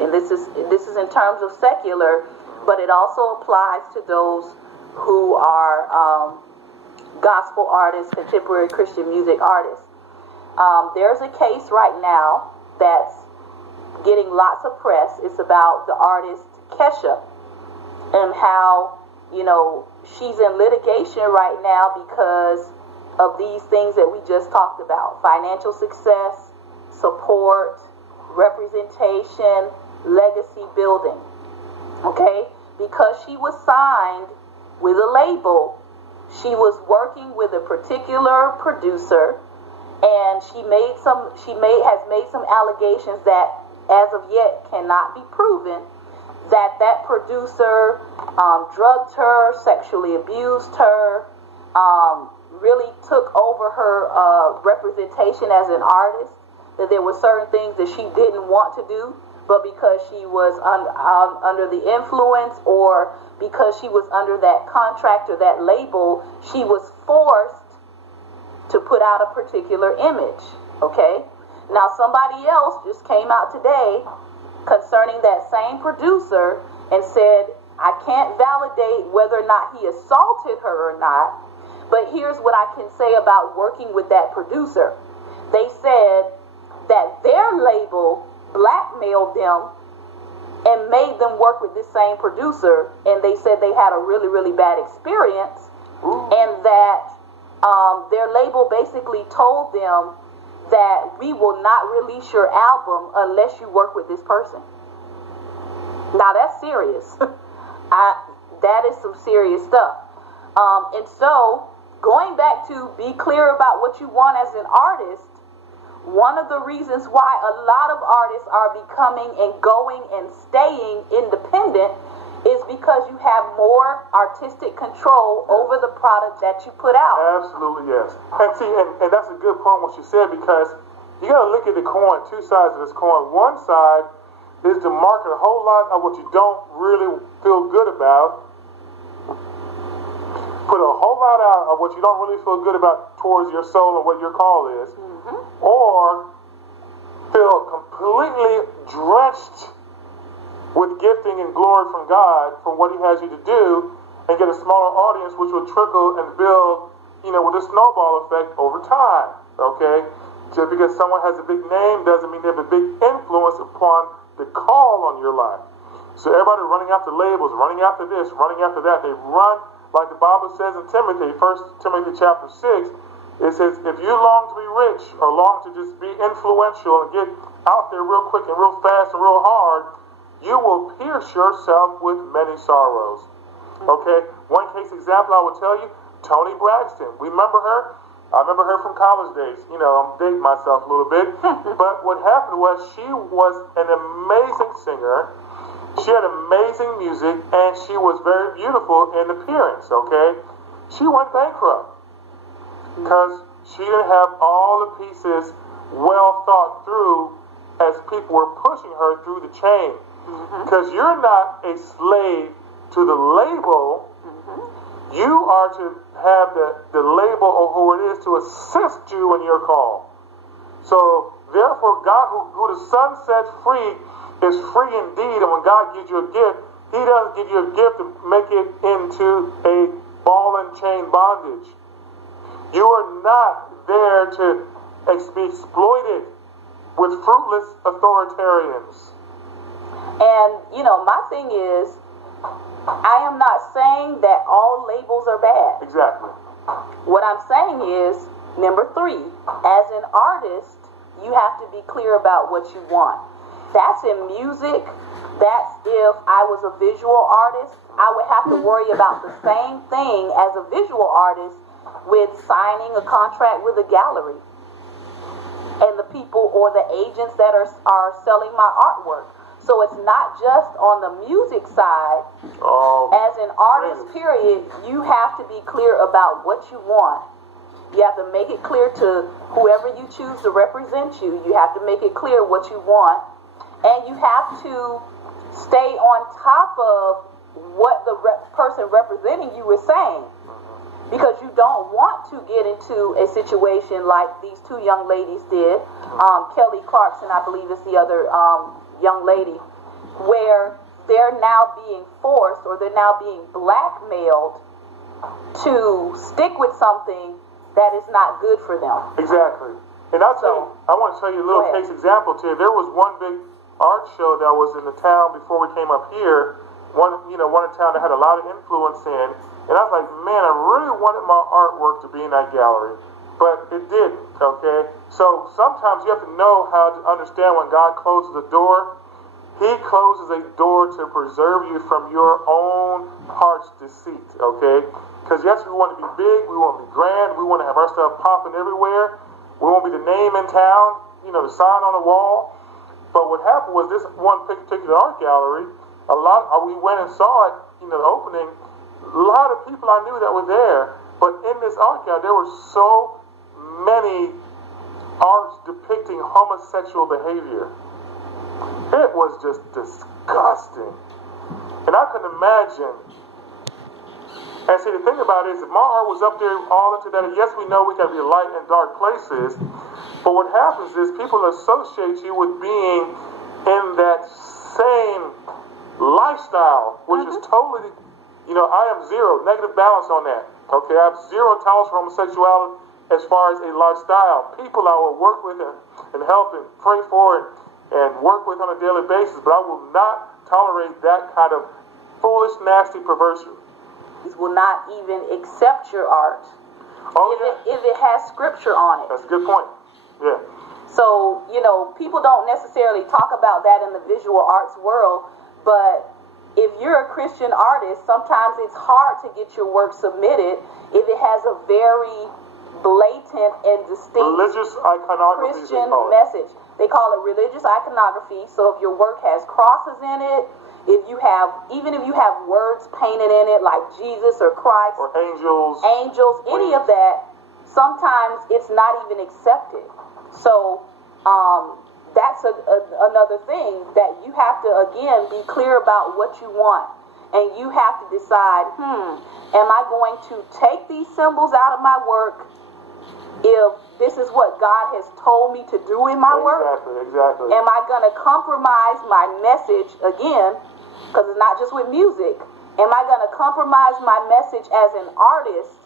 and this is in terms of secular, but it also applies to those who are gospel artists, contemporary Christian music artists. There's a case right now that's getting lots of press. It's about the artist Kesha and how, she's in litigation right now because of these things that we just talked about: financial success, support, representation, legacy building. Okay? Because she was signed with a label, she was working with a particular producer, and she has made some allegations that as of yet cannot be proven, that producer drugged her, sexually abused her, really took over her representation as an artist, that there were certain things that she didn't want to do, but because she was under the influence, or because she was under that contract or that label, she was forced to put out a particular image. Okay? Now somebody else just came out today concerning that same producer and said, I can't validate whether or not he assaulted her or not, but here's what I can say about working with that producer. They said that their label blackmailed them and made them work with this same producer, and they said they had a really, really bad experience. Ooh. And that their label basically told them that we will not release your album unless you work with this person. Now that's serious. That is some serious stuff. And so, going back to be clear about what you want as an artist, one of the reasons why a lot of artists are becoming and going and staying independent is because you have more artistic control over the product that you put out. Absolutely, yes. And see, and that's a good point what you said, because you got to look at the coin, two sides of this coin. One side is to market a whole lot of what you don't really feel good about, put a whole lot out of what you don't really feel good about towards your soul and what your call is, or feel completely drenched with gifting and glory from God from what He has you to do, and get a smaller audience, which will trickle and build, with a snowball effect over time. Okay? Just because someone has a big name doesn't mean they have a big influence upon the call on your life. So everybody running after labels, running after this, running after that. They run, like the Bible says in Timothy, 1 Timothy chapter 6, it says, if you long to be rich or long to just be influential and get out there real quick and real fast and real hard, you will pierce yourself with many sorrows. Okay? One case example I will tell you, Toni Braxton. We remember her? I remember her from college days. I'm dating myself a little bit. But what happened was she was an amazing singer. She had amazing music, and she was very beautiful in appearance, okay? She went bankrupt because she didn't have all the pieces well thought through as people were pushing her through the chain. Because you're not a slave to the label. You are to have the label or who it is to assist you in your call. So therefore, God who the Son sets free is free indeed. And when God gives you a gift, He doesn't give you a gift to make it into a ball and chain bondage. You are not there to be exploited with fruitless authoritarians. And, my thing is, I am not saying that all labels are bad. Exactly. What I'm saying is, number 3, as an artist, you have to be clear about what you want. That's in music. That's if I was a visual artist, I would have to worry about the same thing as a visual artist with signing a contract with a gallery and the people or the agents that are selling my artwork. So it's not just on the music side. As an artist, period, you have to be clear about what you want. You have to make it clear to whoever you choose to represent you. You have to make it clear what you want. And you have to stay on top of what the person representing you is saying. Because you don't want to get into a situation like these 2 young ladies did. Kelly Clarkson, I believe, is the other young lady. where they're now being forced or they're now being blackmailed to stick with something that is not good for them. Exactly. And I'll tell you, I want to tell you a little case example too. There was one big art show that was in the town before we came up here. One town that had a lot of influence in, and I was like, man, I really wanted my artwork to be in that gallery, but it didn't. Okay, so sometimes you have to know how to understand when God closes a door. He closes a door to preserve you from your own heart's deceit. Okay, because yes, we want to be big, we want to be grand, we want to have our stuff popping everywhere. We want to be the name in town, the sign on the wall. But what happened was this one particular art gallery, we went and saw it, the opening. A lot of people I knew that were there, but in this art gallery, there were so many arts depicting homosexual behavior. It was just disgusting. And I couldn't imagine. And see, the thing about it is, if my art was up there all into that, and yes, we know we can be light and dark places, but what happens is people associate you with being in that same lifestyle, which is totally, I am zero, negative balance on that. Okay, I have zero tolerance for homosexuality as far as a lifestyle. People I will work with and help and pray for and work with on a daily basis, but I will not tolerate that kind of foolish, nasty perversion. Will not even accept your art if it has scripture on it. That's a good point. Yeah. So, people don't necessarily talk about that in the visual arts world, but if you're a Christian artist, sometimes it's hard to get your work submitted if it has a very blatant and distinct religious iconography Christian message. They call it religious iconography. So if your work has crosses in it, even if you have words painted in it like Jesus or Christ or angels, any of that, sometimes it's not even accepted. So that's another thing that you have to, again, be clear about what you want. And you have to decide, am I going to take these symbols out of my work if this is what God has told me to do in my work? Exactly. Am I going to compromise my message again? Because it's not just with music. Am I going to compromise my message as an artist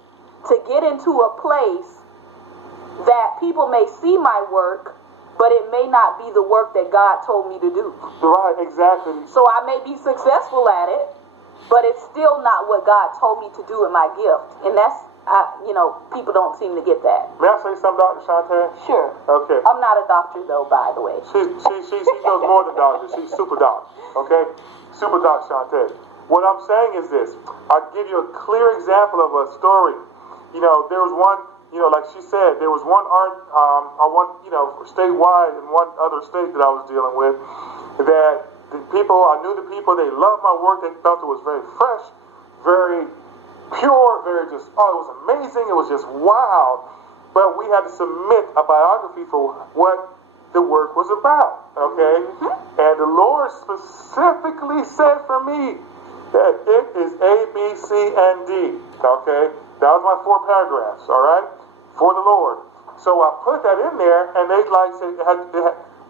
to get into a place that people may see my work, but it may not be the work that God told me to do? Right, exactly. So I may be successful at it, but it's still not what God told me to do in my gift. And that's, people don't seem to get that. May I say something, Dr. Shante? Sure. Okay. I'm not a doctor, though, by the way. She knows more than doctor. She's super doc. Okay? Super doc Shante. What I'm saying is this. I'll give you a clear example of a story. There was one, like she said, there was one art, statewide in one other state that I was dealing with, that I knew the people, they loved my work, they felt it was very fresh, very pure, it was amazing, it was just wow. But we had to submit a biography for what the work was about, okay? And the Lord specifically said for me that it is A, B, C, and D, okay? That was my 4 paragraphs, all right, for the Lord. So I put that in there, and they said,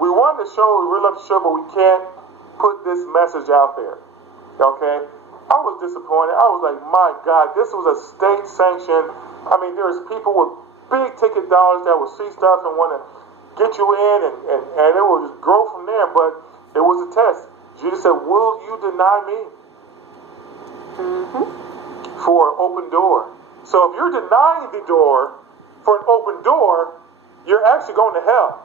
we wanted to show, we really love to show, but we can't put this message out there, okay? I was disappointed. I was like, my God, this was a state-sanctioned, there's people with big ticket dollars that will see stuff and want to get you in, and it will just grow from there, but it was a test. Jesus said, will you deny me for an open door? So if you're denying the door for an open door, you're actually going to hell.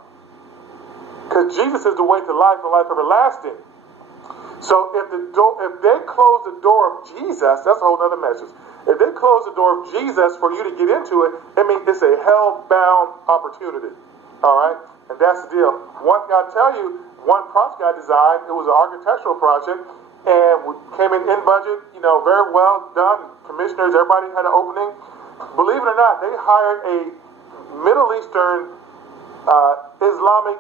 Because Jesus is the way to life and life everlasting. So if they close the door of Jesus, that's a whole other message. If they close the door of Jesus for you to get into it, it's a hell-bound opportunity. All right? And that's the deal. One thing I'll tell you, one project I designed, it was an architectural project, and we came in budget, very well done. Commissioners, everybody had an opening. Believe it or not, they hired a Middle Eastern Islamic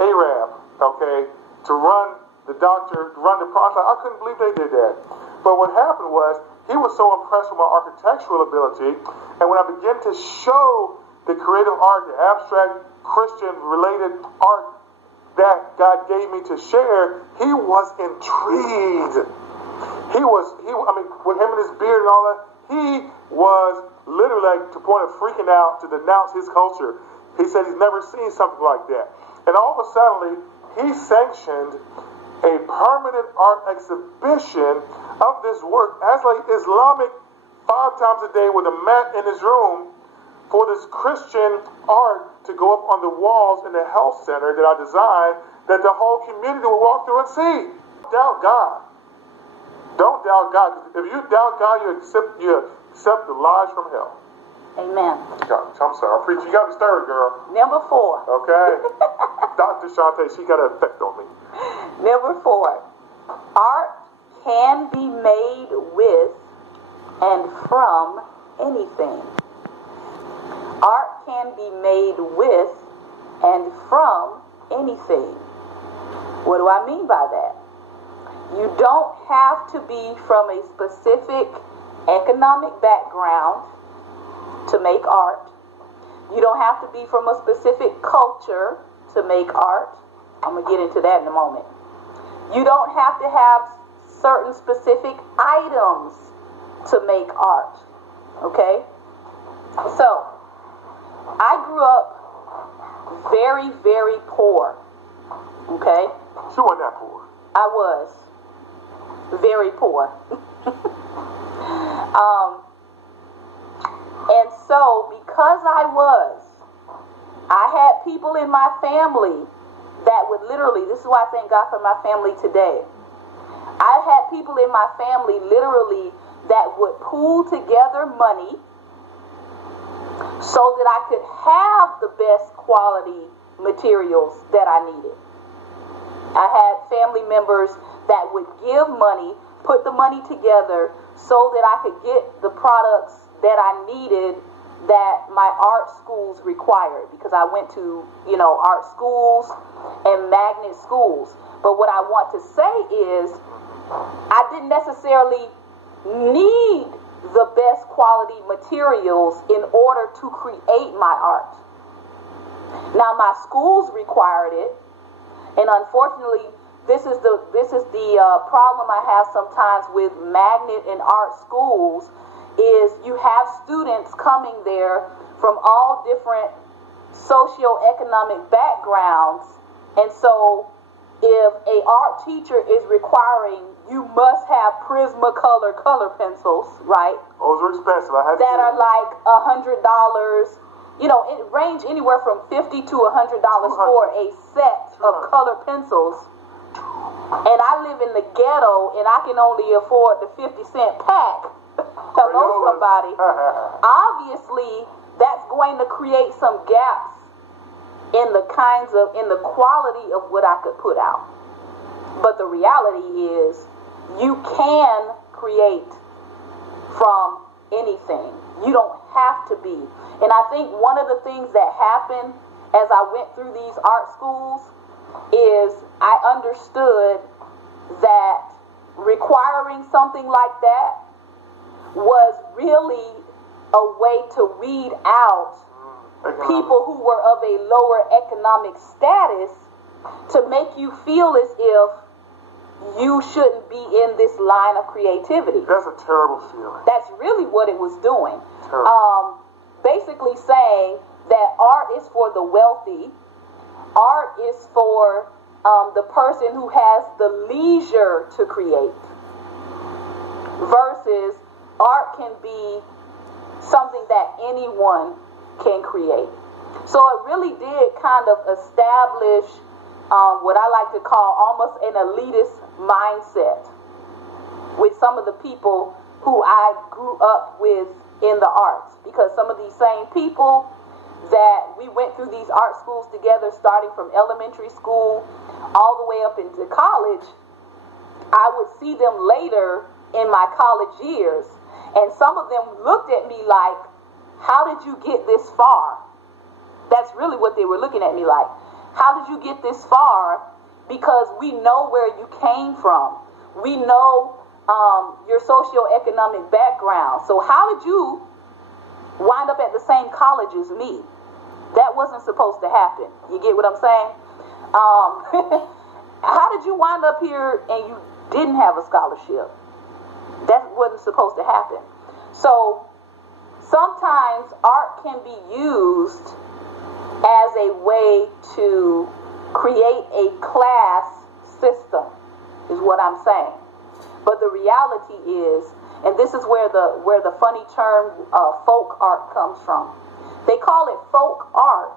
Arab, okay, to run the project. I couldn't believe they did that. But what happened was, he was so impressed with my architectural ability, and when I began to show the creative art, the abstract Christian-related art that God gave me to share, he was intrigued. With him and his beard and all that, he was literally like to the point of freaking out to denounce his culture. He said he's never seen something like that. And all of a sudden, he sanctioned a permanent art exhibition of this work as like Islamic 5 times a day with a mat in his room for this Christian art to go up on the walls in the health center that I designed that the whole community will walk through and see. Doubt God. Don't doubt God. If you doubt God, you accept the lies from hell. Amen. I'm sorry, preacher. You got me stirred, girl. Number 4. Okay. Dr. Shante, she got an effect on me. Number 4. Art can be made with and from anything. Art can be made with and from anything. What do I mean by that? You don't have to be from a specific economic background to make art. You don't have to be from a specific culture to make art. I'm going to get into that in a moment. You don't have to have certain specific items to make art. Okay? So, I grew up very, very poor. Okay? She wasn't that poor. I was very poor. And so, because I had people in my family that would literally, this is why I thank God for my family today. I had people in my family literally that would pool together money so that I could have the best quality materials that I needed. I had family members that would give money, put the money together so that I could get the products that I needed that my art schools required, because I went to, art schools and magnet schools. But what I want to say is I didn't necessarily need the best quality materials in order to create my art. Now my schools required it, and unfortunately this is the problem I have sometimes with magnet and art schools, is you have students coming there from all different socioeconomic backgrounds, and so if a art teacher is requiring you must have Prismacolor color pencils, right? Those are expensive. That are like $100. It range anywhere from $50 to $100 for a set of color pencils. And I live in the ghetto, and I can only afford the 50-cent pack. Hello, somebody. Obviously, that's going to create some gaps in the quality of what I could put out. But the reality is, you can create from anything. You don't have to be. And I think one of the things that happened as I went through these art schools is I understood that requiring something like that was really a way to weed out people who were of a lower economic status, to make you feel as if you shouldn't be in this line of creativity. That's a terrible feeling. That's really what it was doing. Terrible. Basically saying that art is for the wealthy. Art is for the person who has the leisure to create. Versus art can be something that anyone can create. So it really did kind of establish what I like to call almost an elitist mindset with some of the people who I grew up with in the arts, because some of these same people that we went through these art schools together, starting from elementary school all the way up into college, I would see them later in my college years, and some of them looked at me like, how did you get this far? That's really what they were looking at me like. How did you get this far? Because we know where you came from. We know your socioeconomic background. So how did you wind up at the same college as me? That wasn't supposed to happen. You get what I'm saying? How did you wind up here and you didn't have a scholarship? That wasn't supposed to happen. So sometimes art can be used as a way to create a class system, is what I'm saying. But the reality is, and this is where the funny term folk art comes from. They call it folk art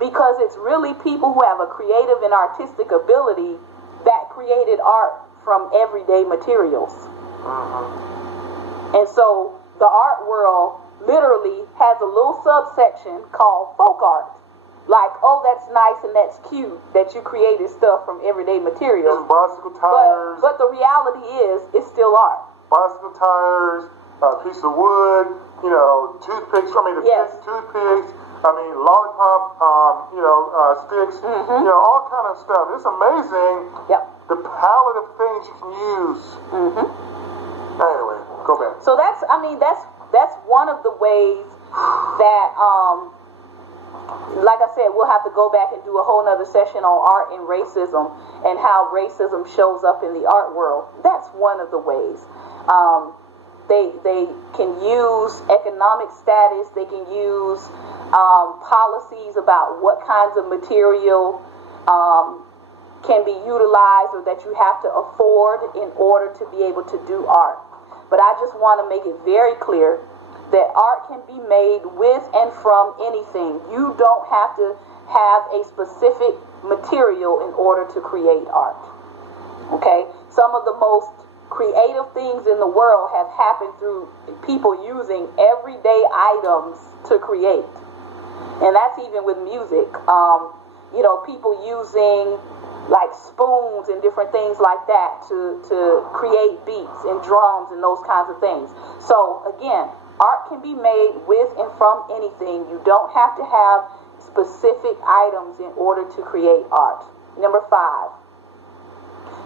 because it's really people who have a creative and artistic ability that created art from everyday materials. And so the art world literally has a little subsection called folk art. Like, oh, that's nice and that's cute that you created stuff from everyday materials. And bicycle tires. But the reality is, it's still art. Bicycle tires, a piece of wood, toothpicks. Yes. Toothpicks. Lollipop, sticks. All kind of stuff. It's amazing. Yep. The palette of things you can use. Anyway, go back. So that's one of the ways that, like I said, we'll have to go back and do a whole nother session on art and racism and how racism shows up in the art world. That's one of the ways. They can use economic status. They can use policies about what kinds of material can be utilized or that you have to afford in order to be able to do art. But I just want to make it very clear that art can be made with and from anything. You don't have to have a specific material in order to create art. Okay? Some of the most creative things in the world have happened through people using everyday items to create. And that's even with music. People using like spoons and different things like that to create beats and drums and those kinds of things. So again, art can be made with and from anything. You don't have to have specific items in order to create art. Number 5.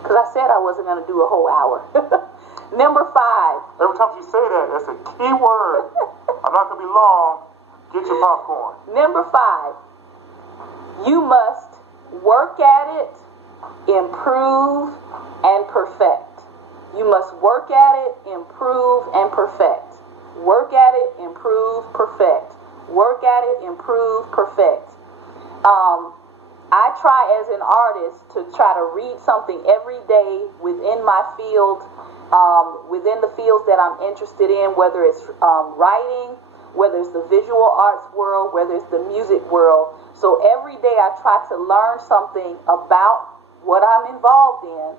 Because I said I wasn't going to do a whole hour. Number 5. Every time you say that, that's a key word. I'm not going to be long. Get your popcorn. Number 5. You must work at it, improve, and perfect. You must work at it, improve, and perfect. Work at it, improve, perfect. Work at it, improve, perfect. I try as an artist to try to read something every day within my field, within the fields that I'm interested in, whether it's writing, whether it's the visual arts world, whether it's the music world. So every day I try to learn something about what I'm involved in,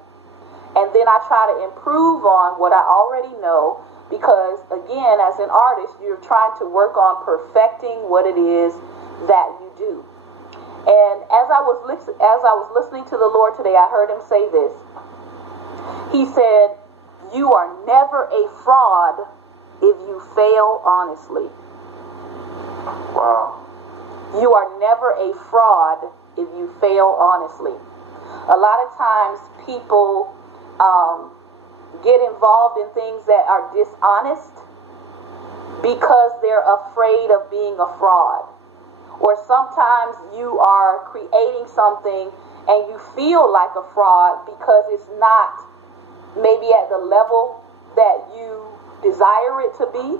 and then I try to improve on what I already know, because again, as an artist, you're trying to work on perfecting what it is that you do. And as I was listening to the Lord today, I heard him say this. He said, "You are never a fraud if you fail honestly." Wow. You are never a fraud if you fail honestly. A lot of times people get involved in things that are dishonest because they're afraid of being a fraud. Or sometimes you are creating something and you feel like a fraud because it's not maybe at the level that you desire it to be,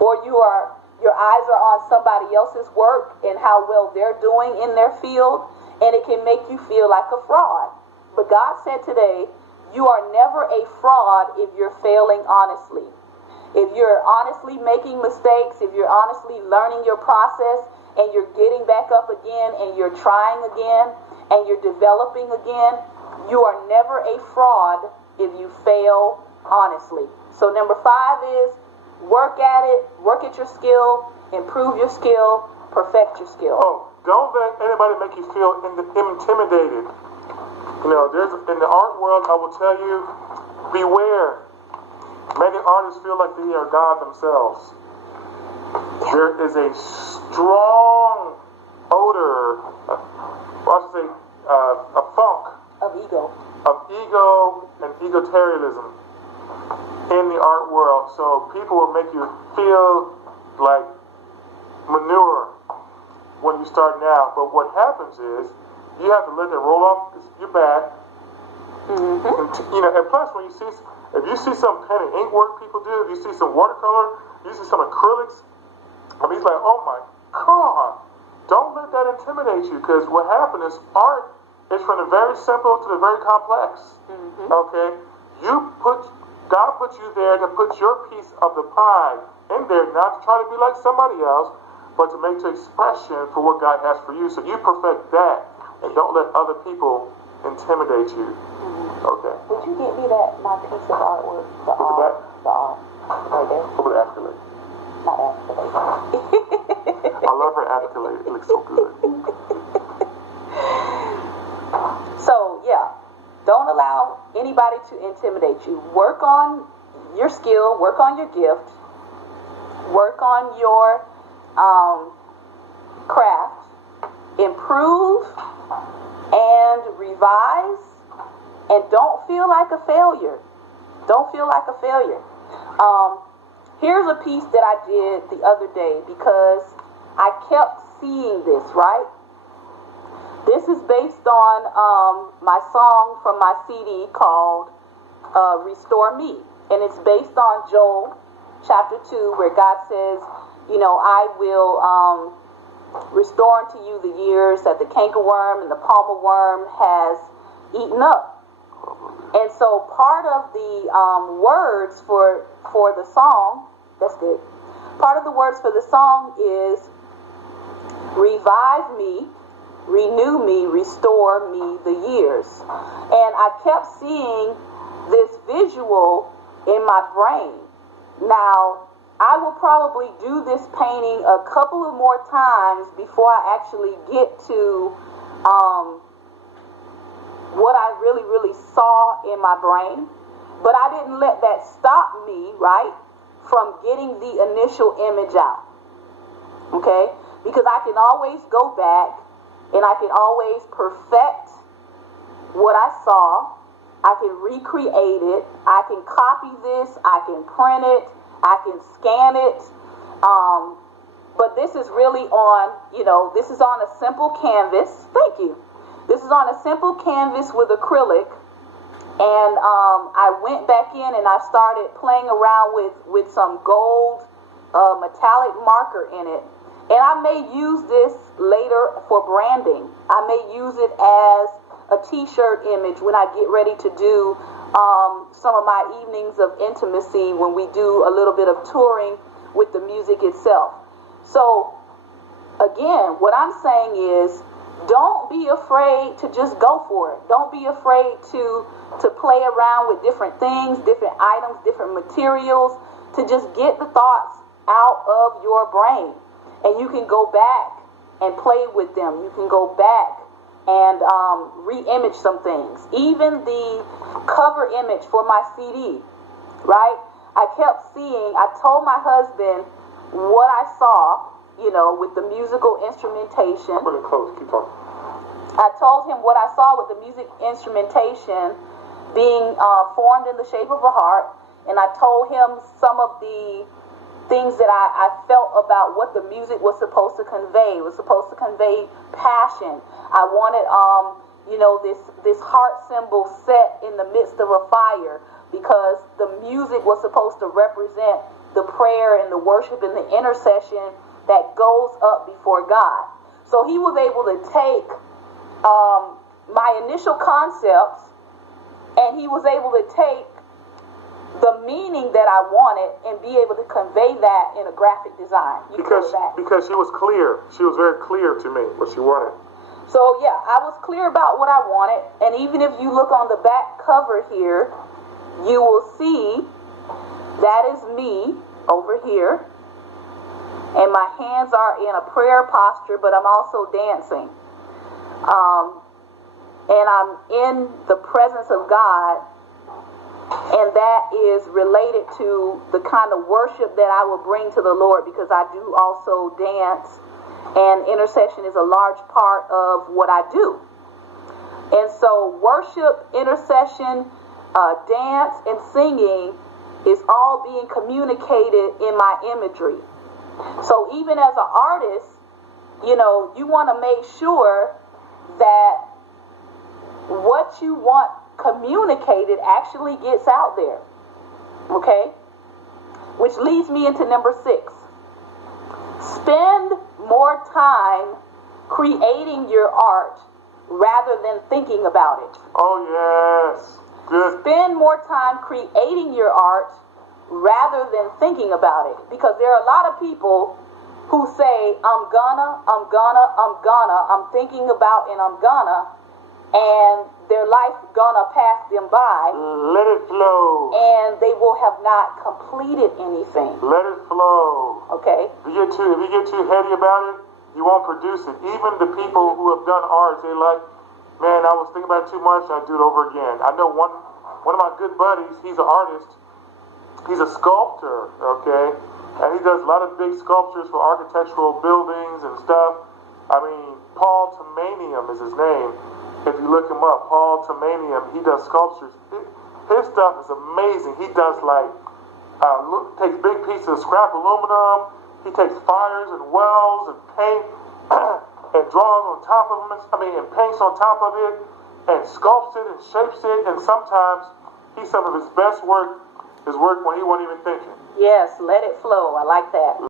or your eyes are on somebody else's work and how well they're doing in their field, and it can make you feel like a fraud. But God said today, you are never a fraud if you're failing honestly. If you're honestly making mistakes, if you're honestly learning your process, and you're getting back up again, and you're trying again, and you're developing again, you are never a fraud if you fail honestly. So number 5 is work at it, work at your skill, improve your skill, perfect your skill. Oh, don't let anybody make you feel intimidated. In the art world, I will tell you, beware. Many artists feel like they are God themselves. There is a strong odor, a funk Of ego. of ego and egotarianism in the art world. So people will make you feel like manure when you start out. But what happens is you have to let that roll off your back. Mm-hmm. And plus when if you see some kind of ink work people do, if you see some watercolor, you see some acrylics, I mean, it's like, oh my God, don't let that intimidate you, because what happened is art is from the very simple to the very complex. Mm-hmm. Okay? God put you there to put your piece of the pie in there, not to try to be like somebody else, but to make the expression for what God has for you. So you perfect that, and don't let other people intimidate you. Mm-hmm. Okay? Would you get me my piece of artwork? The art right there. Over the accolade. Not accolade. I love her accolade. It looks so good. So yeah, don't allow anybody to intimidate you. Work on your skill, work on your gift, work on your craft, improve and revise, and don't feel like a failure. Don't feel like a failure. Here's a piece that I did the other day because I kept seeing this, right? This is based on my song from my CD called Restore Me. And it's based on Joel chapter 2, where God says, I will restore unto you the years that the cankerworm and the palmer worm has eaten up. And so part of the words for the song, that's good. Part of the words for the song is revive me, renew me, restore me the years. And I kept seeing this visual in my brain. Now, I will probably do this painting a couple of more times before I actually get to what I really, really saw in my brain. But I didn't let that stop me, right, from getting the initial image out. Okay? Because I can always go back and I can always perfect what I saw. I can recreate it. I can copy this. I can print it. I can scan it. But this is really on, this is on a simple canvas. Thank you. This is on a simple canvas with acrylic. And I went back in and I started playing around with some gold metallic marker in it. And I may use this later for branding. I may use it as a t-shirt image when I get ready to do some of my evenings of intimacy, when we do a little bit of touring with the music itself. So again, what I'm saying is, don't be afraid to just go for it. Don't be afraid to play around with different things, different items, different materials, to just get the thoughts out of your brain. And you can go back and play with them. You can go back and re-image some things. Even the cover image for my CD, right? I told my husband what I saw, with the musical instrumentation. Put it close, keep talking. I told him what I saw with the music instrumentation being formed in the shape of a heart, and I told him some of the things that I felt about what the music was supposed to convey. It was supposed to convey passion. I wanted, this heart symbol set in the midst of a fire, because the music was supposed to represent the prayer and the worship and the intercession that goes up before God. So he was able to take my initial concepts, and he was able to take the meaning that I wanted and be able to convey that in a graphic design. Because she was clear. She was very clear to me what she wanted. So yeah, I was clear about what I wanted. And even if you look on the back cover here, you will see that is me over here. And my hands are in a prayer posture, but I'm also dancing. And I'm in the presence of God. And that is related to the kind of worship that I will bring to the Lord, because I do also dance, and intercession is a large part of what I do. And so worship, intercession, dance, and singing is all being communicated in my imagery. So even as an artist, you want to make sure that what you want communicated actually gets out there. Okay? Which leads me into number 6. Spend more time creating your art rather than thinking about it. Oh, yes. Good. Spend more time creating your art rather than thinking about it. Because there are a lot of people who say, I'm thinking about and I'm gonna, and their life gonna pass them by. Let it flow. And they will have not completed anything. Let it flow. Okay? If you get too heady about it, you won't produce it. Even the people who have done art, they like, man, I was thinking about it too much, and I do it over again. I know one of my good buddies, he's an artist. He's a sculptor, okay? And he does a lot of big sculptures for architectural buildings and stuff. I mean, Paul Tamanium is his name. If you look him up, Paul Tamanium, he does sculptures. His stuff is amazing. He does takes big pieces of scrap aluminum. He takes fires and wells and paint and draws on top of them. And paints on top of it and sculpts it and shapes it. And sometimes some of his best work is work when he wasn't even thinking. Yes, let it flow. I like that.